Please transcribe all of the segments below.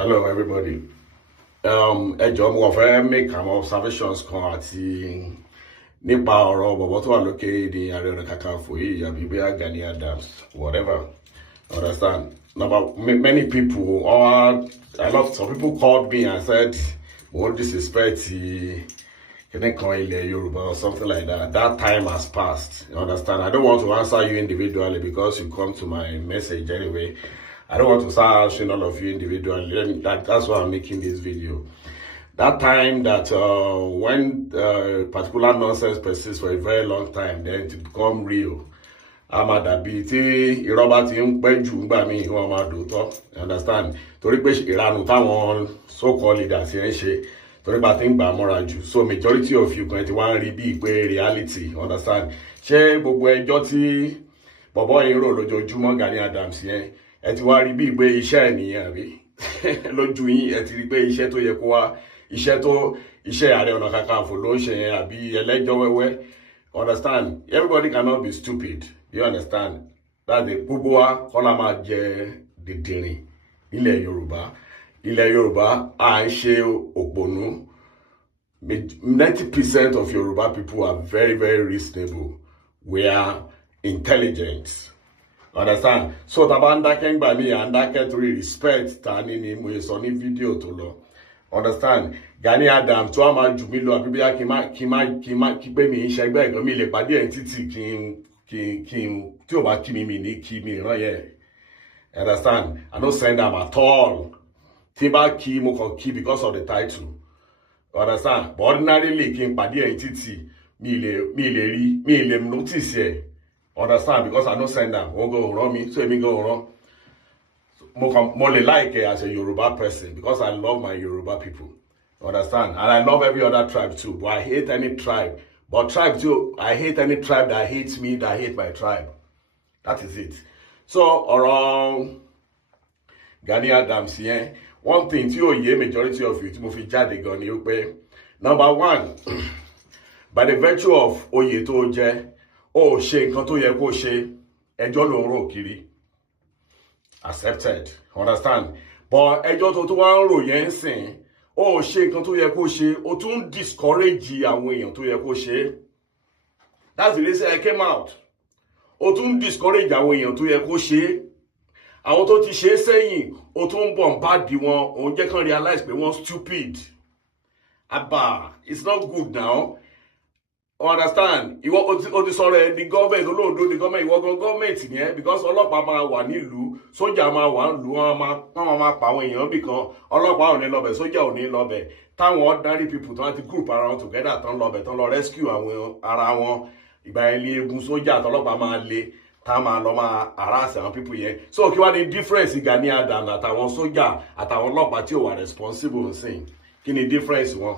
Hello everybody. Ẹ jọ̀ọ́ mo fẹ́ make some observations kan àti nípa ọ̀rọ̀ bọ̀bọ̀ tó wà lókè ní Ààrẹ Ọ̀nà Kakanfò yìí àbí bóyá Gani Adams, whatever. Understand? Many people, some people called me and said, "What disrespect Yoruba" or something like that. That time has passed. You understand? I don't want to answer you individually because you come to my message anyway. I don't want to start answering all of you individually. That's why I'm making this video. That time that when particular nonsense persists for a very long time, then to become real. Amadabiti, Irobati, Mpeju, Mbami, Wamaduto. Understand? Tori pe iranu tawon so-called leaders here she. Tori ba think ba moraju. So majority of you going to want to be reality. Understand? She gbogbo ẹjọ́ tí bọ̀bọ́ yìí rò lójoojúmọ́ Gani Adams yẹn. Ẹ ti wá rí bí ìgbé iṣẹ́ ènìyàn àbí lójú yín ẹ ti rí pé iṣẹ́ tó yẹ kó wá iṣẹ́ Ààrẹ Ọ̀nà Kakanfò ló ń ṣe yẹn àbí ẹlẹ́jọ́ wẹ́wẹ́. Understand? Everybody cannot be stupid. You understand? That the gbogbo wa kọ́ la máa jẹ dìndìnrìn nílẹ̀ Yorùbá. Ilẹ̀ Yorùbá à ń ṣe òpònú. 90% of Yoruba people are very, very reasonable. We are intelligent. Understand? So tabanda kengba mi andake to respect tani ni mo so ni video to lo. Understand? Gani Adams to ama ju mi lo abi bia ki pe mi se egbe gan mi le pade entity kin tí ó bá kí mi ní kí mi ran ye. Understand? I don't send them at all. Tí bá kí mo kàn kí because of the title. Understand? But ordinarily kin pade entity mi le notice ye. Understand? Because I don't send them. Won't go around me. So me go around. More like as a Yoruba person because I love my Yoruba people. Understand? And I love every other tribe too. But I hate any tribe. But tribe too, I hate any tribe that hates me, that hate my tribe. That is it. So around Gani Adams here, one thing to you, majority of you, Timothy Jade Gani, number one, by the virtue of Oye to Je. Oh, ṣe nǹkan tó yẹ kó ṣe ẹjọ́ ló ń rò kiri. Accepted. Understand? But ẹjọ́ tó wá ń rò yẹn sìn. Oh, ṣe nǹkan tó yẹ kó ṣe. O tún discourage àwọn èèyàn tó yẹ kó ṣe. That's the reason I came out. O tún discourage àwọn èèyàn tó yẹ kó ṣe. Àwọn tó ti ṣe sẹ́yìn. O tún bombard wọn. O jẹ́ kán realize pé wọ́n stupid. Abba, it's not good now. Understand? You want to sorry the government alone do the government you want government here because ọlọ́pàá máa wà nílùú sójà máa wà nílùú wọ́n máa pa àwọn èèyàn bìkan ọlọ́pàá ò ní lọ bẹ̀ sójà ò ní lọ bẹ̀ táwọn ordinary people tó ti group around together tán lọ bẹ̀ tán lọ rescue àwọn ara wọn ìgbà ilé egun sójà tọlọ́pàá máa le tá máa lọ máa harass àwọn people yẹn so kí wá ní difference Gani Adams àtàwọn sójà àtàwọn ọlọ́pàá tí ò wà responsible nsìn kí ni difference wọn.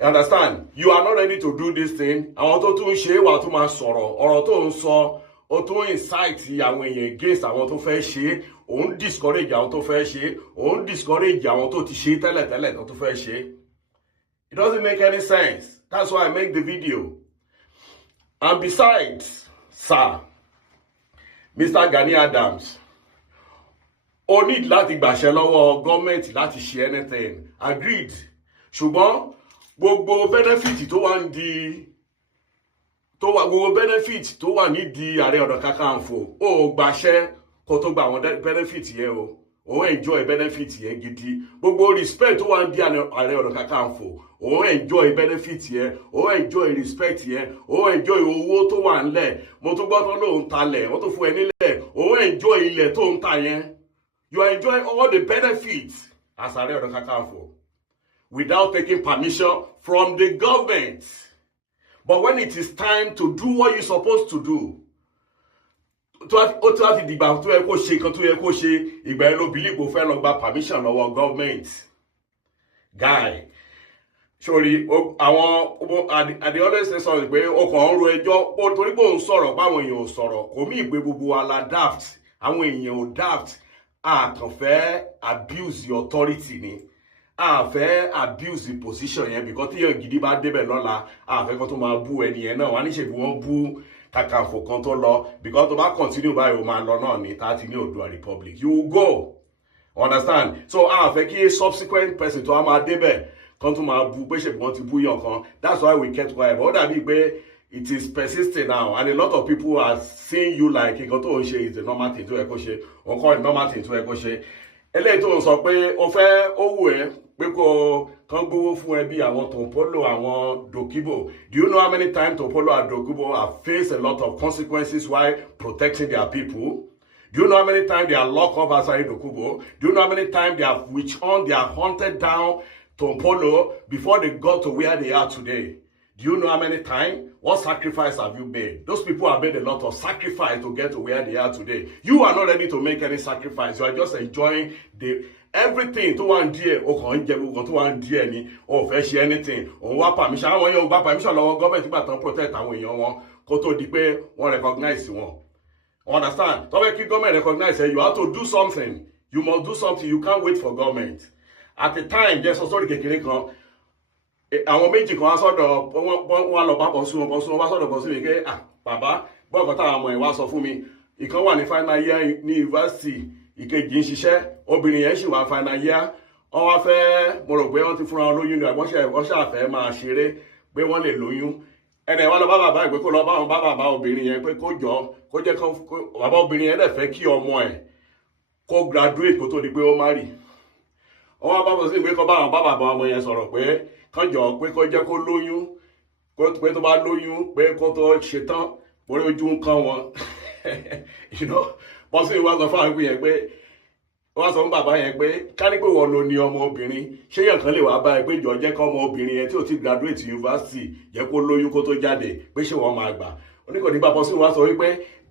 You understand? You are not ready to do this thing. Àwọn tó tún ṣe wà tó máa sọ̀rọ̀. Ọ̀rọ̀ tó ń sọ, ó tún incite àwọn èèyàn against àwọn tó fẹ́ ṣe. Ó ń discourage àwọn tó fẹ́ ṣe. Ó ń discourage àwọn tó ti ṣe tẹ́lẹ̀tẹ́lẹ̀ tó fẹ́ ṣe. It doesn't make any sense. That's why I make the video. And besides, sir, Mr. Gani Adams, ó need láti gbàṣẹ lọ́wọ́ gọ́ọ̀mẹ̀ntì láti ṣe anything. Agreed. Ṣùgbọ́n gbogbo benefit tó wà nídìí Ààrẹ Ọ̀nà Kakanfò ó gbàṣẹ kó tó gba àwọn benefit yẹn o enjoy benefit yẹn gidi gbogbo respect tó wà nídìí Ààrẹ Ọ̀nà Kakanfò ó enjoy benefit yẹn ó enjoy respect yẹn ó enjoy owó tó wà nílẹ̀ mo tún gbọ́ tán lóun talẹ̀ wọ́n tó fún ẹ nílẹ̀ ó enjoy ilẹ̀ tó ń ta yẹn you enjoy all the benefits as Ààrẹ Ọ̀nà Kakanfò without taking permission from the government. But when it is time to do what you're supposed to do, to have the debate to echo shake to echo shake, Igba believe will fail about permission of our government. Guy, surely, I want at the other session where Okon Rojo, or Toribo sorrow, Bawan sorrow, Omi Bebu ala daft, and when you daft, confer abuse the authority ni. Fẹ́ abuse the position yẹn because tí yẹn gidi bá débẹ̀ lọ́la fẹ́ kó tó máa bú ẹni yẹn náà wọ́n á ní ṣe bí wọ́n bú Kakanfò kan tó lọ because tó bá continue báyìí ó máa lọ náà ní 30 ní Oòduà Republic you will go Understand? So a fẹ́ kí subsequent person tó a máa débẹ̀ kan tó máa bu pé ṣe wọ́n ti bú yàn kan. That's why we kept quiet. But ó dàbí pé it is persisting now, and a lot of people are seeing you like nǹkan tó ń ṣe is the normal thing tó yẹ kó ṣe. Wọ́n call it normal thing tó yẹ kó ṣe. Eléyìí tó ń sọ pé ó fẹ́ ó wù ẹ́ pé kó kan gbowó fún ẹ bí àwọn Pelu àwọn Dokibo. Do you know how many times Pelu and Dokibo have faced a lot of consequences while protecting their people? Do you know how many times they are locked up outside Dokubo? Do you know how many times they have they are hunted down Pelu before they got to where they are today? Do you know how many times? What sacrifice have you made? Those people have made a lot of sacrifice to get to where they are today. You are not ready to make any sacrifice. You are just enjoying everything to one dear or to one dear ni or fresh anything or what permission. I want you to permission law government to protect and when you want to declare one recognize you. Understand? To make government recognize you have to do something. You must do something. You can't wait for government. At the time, just a story kekere àwọn méjì kan sọ́dọ̀ wọ́n lọ bá bọ̀sùn wọn wá sọ́dọ̀ bọ̀sùn mi pé bàbá bọ́ọ̀kan táwọn ọmọ ẹ̀ wá sọ fún mi ìkan wà ní final year ní yunifásitì ìkejì ń ṣiṣẹ́ obìnrin yẹn sì wà final year wọ́n wá fẹ́ mo rò pé wọ́n ti fúnra wọn lóyún ní wọ́n ṣàfẹ́ máa ṣeré pé wọ́n lè lóyún ẹnì wá lọ bá bàbá ìpè kó lọ bá wọn bá bàbá obìnrin yẹn pé kó jọ kó jẹ́ bàbá obìnrin yẹn dẹ̀ fẹ́ kí ọmọ ẹ̀ kó graduate kó tó di pé ó marry wọ́n wá bá bọ̀ sí pé kó bá wọn bá bàbá ọmọ yẹn sọ̀rọ̀ pé kọjọ pé kó jẹ́ kó lóyún pé tó bá lóyún pé kó tó ṣetán orí ojú ń kán wọn bọ́sí wá sọ fún àwọn yẹn pé wọ́n sọ fún bàbá yẹn pé ká ní pé wọ́n lo ní ọmọ obìnrin ṣé yàn kan lè wá bá ẹ pé jọ jẹ́ kọ́ ọmọ obìnrin yẹn tí ò ti graduate university jẹ́ kó lóyún kó tó jáde pé ṣé wọ́n máa gbà oníkòní bá bọ́sí wá sọ wípé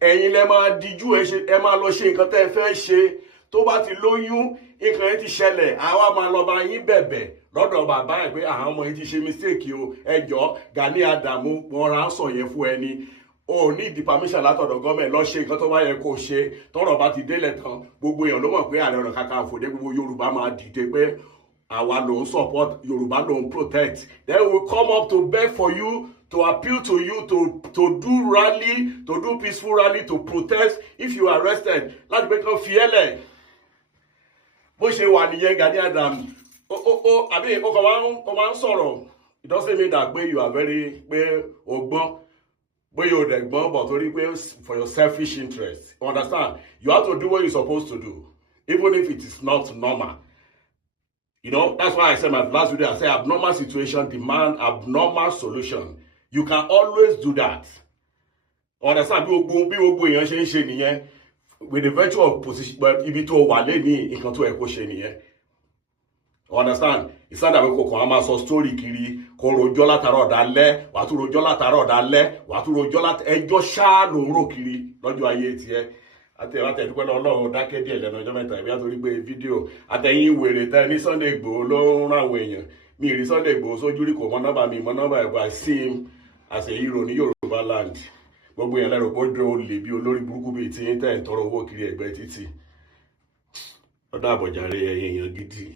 ẹ̀yin lẹ máa díjú ẹ máa lọ ṣe nǹkan tẹ́ ẹ fẹ́ ṣe tó bá ti lóyún nǹkan yẹn ti ṣẹlẹ̀ àwa máa lọ bá yín bẹ̀bẹ̀ lọ́dọ̀ bàbá ẹ̀ pé àwọn ọmọ yìí ti ṣe mistake o ẹjọ́ Gani Adamu wọn ra sọ yẹn fún ẹni o ní ìdí permission látọ̀dọ̀ gọ́ọ̀mẹ̀ lọ ṣe nǹkan tó bá yẹ kó ṣe tọ́rọ̀ bá ti délẹ̀ tán gbogbo èèyàn ló mọ̀ pé Ààrẹ Ọ̀nà Kakanfò dé gbogbo Yorùbá máa dìde pé àwa ló ń support Yorùbá ló ń protect. They will come up to beg for you, to appeal to you to do rally, to do peaceful rally, to protest if you are arrested láti pé kán fi ẹ́lẹ̀ bó ṣe wà nìyẹn Gani Adamu. I mean, it doesn't mean that way you are very ogbon, but you're the but for your selfish interest. Understand? You have to do what you're supposed to do, even if it is not normal. You know, that's why I said my last video, I said abnormal situation demand abnormal solution. You can always do that. Understand? With the virtue of position, but if it were in control equation. Understand? It's not that we kò kàn máa sọ story kiri kò rojọ́ látàárọ̀ dalẹ́ wà tún rojọ́ látàárọ̀ dalẹ́ wà tún rojọ́ ẹjọ́ ṣáà ló ń rò kiri lọ́jọ́ ayé tiẹ̀ àtẹ̀dúpẹ́ lọ́wọ́ dákẹ́ díẹ̀ lẹ́nu ọjọ́ mẹ́ta ìbí àtòrí pé fídíò àtẹ̀yìn wèrè tẹ́ ní Sunday Igboho ló ń ràn àwọn èèyàn mi rí Sunday Igboho sójú rí kò mọ nọ́mbà mi mọ nọ́mbà ẹ̀kọ́ I see him as a hero ní Yorùbá land gbogbo èèyàn lẹ́rù pé ó dúró lè bí olórí burúkú bíi tí ń tẹ̀ ń tọrọ owó kiri ẹ̀gbẹ́ títì ọ̀dọ̀ àbọ̀jàre ẹ̀yìn èèyàn gidi.